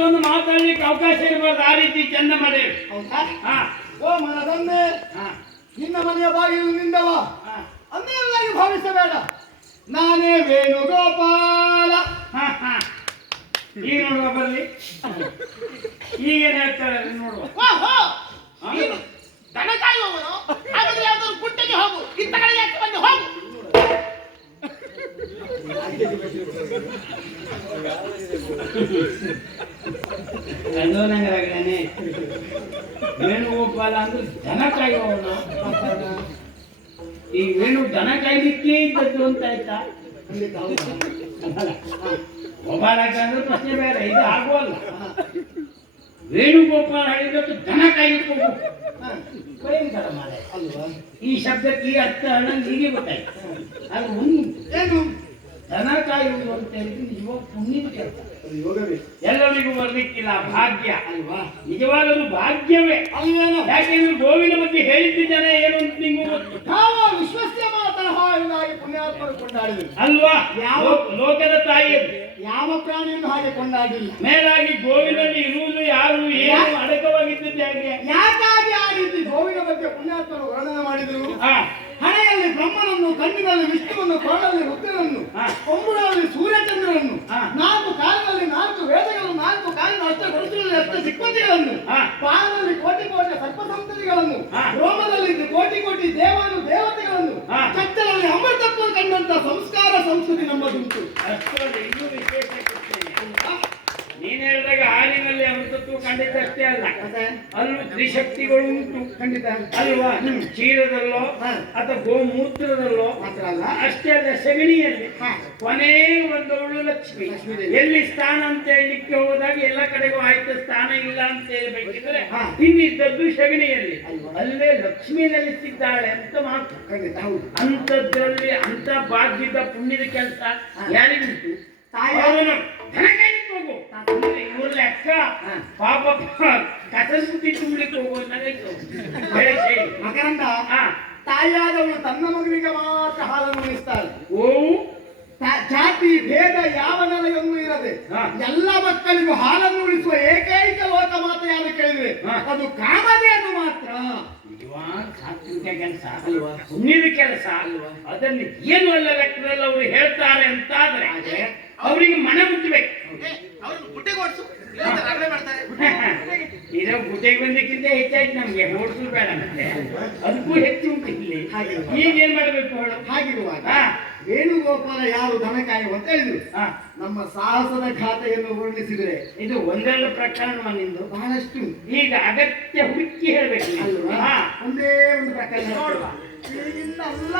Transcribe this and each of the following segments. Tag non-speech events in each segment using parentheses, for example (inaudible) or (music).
ಒಂದು ಮಾತಾಡಲಿಕ್ಕೆ ಅವಕಾಶ ಇರಬಾರ್ದು. ಆ ರೀತಿ ಚಂದ ಮಾಡಿ. ಹೌದಾ? ಹಾ. ಓ ಮನದನ್ನೇ ಹಾ. ನಿನ್ನ ಮನೆಯ ಬಾಗಿಲು ನಿಂದವ? ಅನ್ನೆಲ್ಲಾಗಿ ಭಾವಿಸಬೇಡ. ನಾನೇ ವೇಣುಗೋಪಾಲ. ಹಾ ಹಾ. ಈಗ ನೋಡುವ ಬರ್ಲಿ. ಈಗೇನ್ ಹೇಳ್ತಾರೆ ನೋಡುವ. ಹಾಗಾದ್ರೆ ಯಾವ್ದಾದ್ರು ಗುಡ್ಡೆಗೆ ಹೋಗು. ಕಡೆ ಯಾಕೆ ಬಂದು ಹೋಗು? (laughs) (laughs) ಕಂಡೋನಂಗಾಗನೆ ವೇಣುಗೋಪಾಲ ಅಂದ್ರೆ ದನ ಕಾಯುವವನು ಈ ವೇಣು ದನ ಕಾಯ್ಲಿಕ್ಕೆ ಇದ್ದದ್ದು ಅಂತ ಆಯ್ತಾ. ಗೋಪಾಲಕ ಅಂದ್ರೆ ಪ್ರಶ್ನೆ ಬೇರೆ ಇದು ಆಗುವಲ್ಲ. ವೇಣುಗೋಪಾಲ ಹೇಳಿದಟ್ಟು ದನ ಕಾಯ್ಲಿಕ್ಕೆ ಈ ಶಬ್ದಕ್ಕೆ ಈ ಅರ್ಥ ಹಣ ಹೀಗೆ ಗೊತ್ತಾಯ್ತು. ಅದು ಒಂದು. ಏನು ದನ ಕಾಯುವುದು ಅಂತ ಹೇಳಿದ್ರೆ ನಿಜವಾಗ ಪುಣ್ಯದ ಕೆಲಸ ಯೋಗವೇ. ಎಲ್ಲರಿಗೂ ಬರ್ಲಿಕ್ಕಿಲ್ಲ ಭಾಗ್ಯ ಅಲ್ವಾ? ನಿಜವಾಗಲು ಭಾಗ್ಯವೇ? ಅಲ್ವೇನೋ. ಯಾಕೆಂದ್ರೆ ಗೋವಿನ ಬಗ್ಗೆ ಹೇಳಿದ್ದಾನೆ ಏನು ಅಂತ ನಿಂಗೂ ನಾವು ವಿಶ್ವಸ್ಯ ಮಾತಃ ಎಂದಾಗಿ ಪುಣ್ಯಾತ್ಮರು ಕೊಂಡಾಡಿದ್ರು ಅಲ್ವಾ? ಯಾವ- ಲೋಕದ ತಾಯಿ ಯಾವ ಪ್ರಾಣಿಯನ್ನು ಹಾಗೆ ಕೊಂಡಾಡಿಲ್ಲ. ಮೇಲಾಗಿ ಗೋವಿನಲ್ಲಿ ಇರುವುದು ಯಾರು ಏನು ಅಡಕವಾಗಿದ್ದದ್ದು ಹೇಗೆ ಯಾಕಾಗಿ ಆ ರೀತಿ ಗೋವಿನ ಬಗ್ಗೆ ಪುಣ್ಯಾತ್ಮರು ವರ್ಣನೆ ಮಾಡಿದ್ರು? ಬ್ರಹ್ಮನನ್ನು ಕಣ್ಣಿನಲ್ಲಿ ವಿಷ್ಣುವನ್ನು ಕೊರಳಲ್ಲಿ ರುದ್ರನನ್ನು. ಕೊಂಬುಗಳಲ್ಲಿ ಸೂರ್ಯಚಂದ್ರನನ್ನು. ನಾಲ್ಕು ಕಾಲಿನಲ್ಲಿ ನಾಲ್ಕು ವೇದಗಳು ನಾಲ್ಕು ಕಾಲಿನ ಅಷ್ಟ ಗರುಸುಗಳಲ್ಲಿ ಅಷ್ಟ ಸಿಕ್ಕತಿಗಳನ್ನು ಅಮೃತತ್ವ ಕಂಡಿದ್ದಷ್ಟೇ ಅಲ್ಲ ಅಲ್ಲೂ ತ್ರಿಶಕ್ತಿಗಳು ಉಂಟು ಖಂಡಿತ ಅಲ್ವಾ ಕ್ಷೀರದಲ್ಲೋ. ಅಥವಾ ಗೋಮೂತ್ರದಲ್ಲೋ ಮಾತ್ರ ಅಲ್ಲ ಅಷ್ಟೇ ಅಲ್ಲ ಸಗಣಿಯಲ್ಲಿ. ಕೊನೆ ಒಂದವಳು ಲಕ್ಷ್ಮಿ. ಎಲ್ಲಿ ಸ್ಥಾನ ಅಂತ ಹೇಳಲಿಕ್ಕೆ ಹೋದಾಗ ಎಲ್ಲ ಕಡೆಗೂ ಆಯ್ತು ಸ್ಥಾನ ಇಲ್ಲ ಅಂತ ಹೇಳ್ಬೇಕಿದ್ರೆ. ಇನ್ನಿದ್ದದ್ದು ಸಗಣಿಯಲ್ಲಿ ಅಲ್ವಾ? ಅಲ್ಲೇ ಲಕ್ಷ್ಮಿ ನೆಲೆಸಿದ್ದಾಳೆ ಅಂತ ಮಾತು ಖಂಡಿತ ಹೌದು ಅಂಥದ್ರಲ್ಲಿ ಅಂತ ಭಾಗ್ಯದ ಪುಣ್ಯದ ಕೆಲಸ. ಯಾರಿಗುಂಟು ಮಗುವಿಗೆ ಮಾತ್ರ ಹಾಲನ್ನು ಉಣಿಸ್ತಾರೆ ಓ ಜಾತಿ ಭೇದ ಯಾವ ನೆಲೆಯೊಂದು ಇರದೆ ಹಾ. ಎಲ್ಲ ಮಕ್ಕಳಿಗೂ ಹಾಲನ್ನು ಉಳಿಸುವ ಏಕೈಕ ಲೋಕ ಮಾತ್ರ ಯಾರು ಕೇಳಿದ್ರೆ ಹಾ. ಅದು ಕಾಮಧೇನು ಮಾತ್ರ ಸಾತ್ವಿಕ ಕೆಲಸ ಅಲ್ವಾ? ಪುಣ್ಯದ ಕೆಲಸ ಅಲ್ವಾ? ಅದನ್ನು ಏನು ಅಲ್ಲ ಲೆಕ್ಕದಲ್ಲಿ ಅವರು ಹೇಳ್ತಾರೆ ಅಂತಾದ್ರೆ ಹಾಗೆ. ಅವರಿಗೆ ಮನೆ ಮುಟ್ಟಬೇಕು ಅವ್ರಿಗೆ ಅವ್ರನ್ನ ಕೊಡ್ಸು ಮಾಡ್ತಾರೆ (laughs) ಇದು ಗುಡ್ಡೆಗೆ ಬಂದಕ್ಕಿಂತ ಹೆಚ್ಚಾಯ್ತು ನಮಗೆ ಓಡಿಸಲು ಬೇಡ ಮತ್ತೆ. ಅದಕ್ಕೂ ಹೆಚ್ಚು ಉಂಟು ಇಲ್ಲಿ. ಈಗ ಏನ್ ಮಾಡಬೇಕು ಹೇಳು? ಹಾಗಿರುವಾಗ. ವೇಣುಗೋಪಾಲ ಯಾರು ದನಕಾಯಿ ಅಂತ ಹೇಳಿದ್ರು. ನಮ್ಮ ಸಾಹಸದ ಖಾತೆಯನ್ನು ವರ್ಣಿಸಿದರೆ ಇದು ಒಂದೆರಡು ಪ್ರಕರಣ ನಿಂದು. ಬಹಳಷ್ಟು ಈಗ ಅಗತ್ಯ ಹುಡುಕಿ ಹೇಳ್ಬೇಕು ಅಲ್ವಾ. ಒಂದೇ ಒಂದು ಪ್ರಕರಣ. ನೋಡುವ. ಈಗಿಂದ ಅಲ್ಲ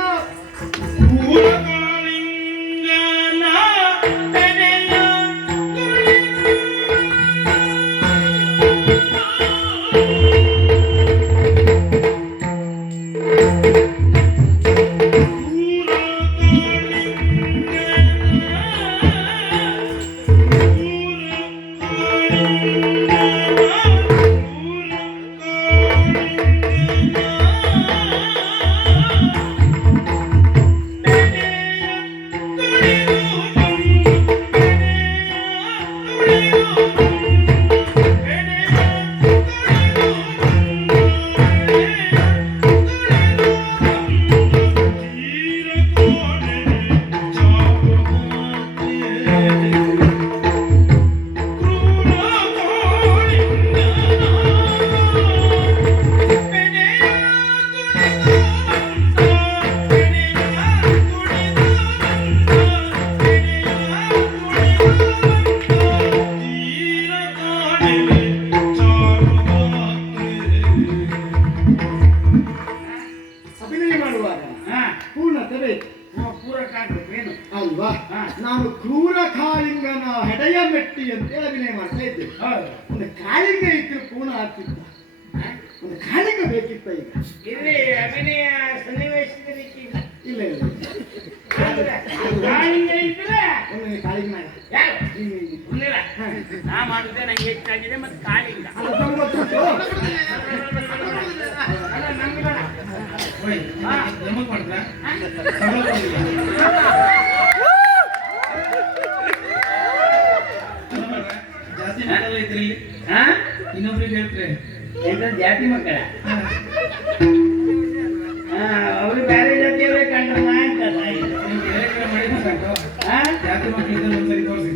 ಏನು? ಅಲ್ವಾ. ನಾನು ಕ್ರೂರ ಕಾಳಿಂಗನ ಹೆಡೆಯ ಮೆಟ್ಟಿ ಅಂತೇಳಿ ಅಭಿನಯ ಮಾಡ್ತಾ ಇದ್ದೆ. ಒಂದು ಕಾಳಿಂಗ ಇದ್ರೆ ಪೂರ್ಣ ಆಗ್ತಿತ್ತ. ಒಂದು ಕಾಳಿಂಗ ಬೇಕಿತ್ತ ಈಗ? ಇಲ್ಲಿ ಅಭಿನಯ ಸನ್ನಿವೇಶದಲ್ಲಿ ಇಲ್ಲ. ಇಲ್ಲ ಆದ್ರೆ ಇದ್ರೆ ಒಮ್ಮೆ ಕಾಳಿ ಯಾರು? ನೀನು ಇಲ್ಲಿ. ಸುಮ್ಮನಿರ. ನಾ ಮಾಡಿದ್ದೆ ನಂಗೆ ಹೆಚ್ಚಾಗಿದೆ ಮತ್ತೆ ಕಾಳಿಂಗ. ಇನ್ನೊಬ್ರಿಗೆ ಹೇಳ್ತೀರಿ. ಜಾತಿ ಮಕ್ಕಳ? ಅವರು ಬೇರೆ ಜಾತಿಯವರೇ ಕಂಡ್ರಮ್ಮ ಅಂತ ಜಾತಿ ಮಕ್ಕಳಿಂದ ಒಂದ್ಸರಿ ತೋರಿಸಿ.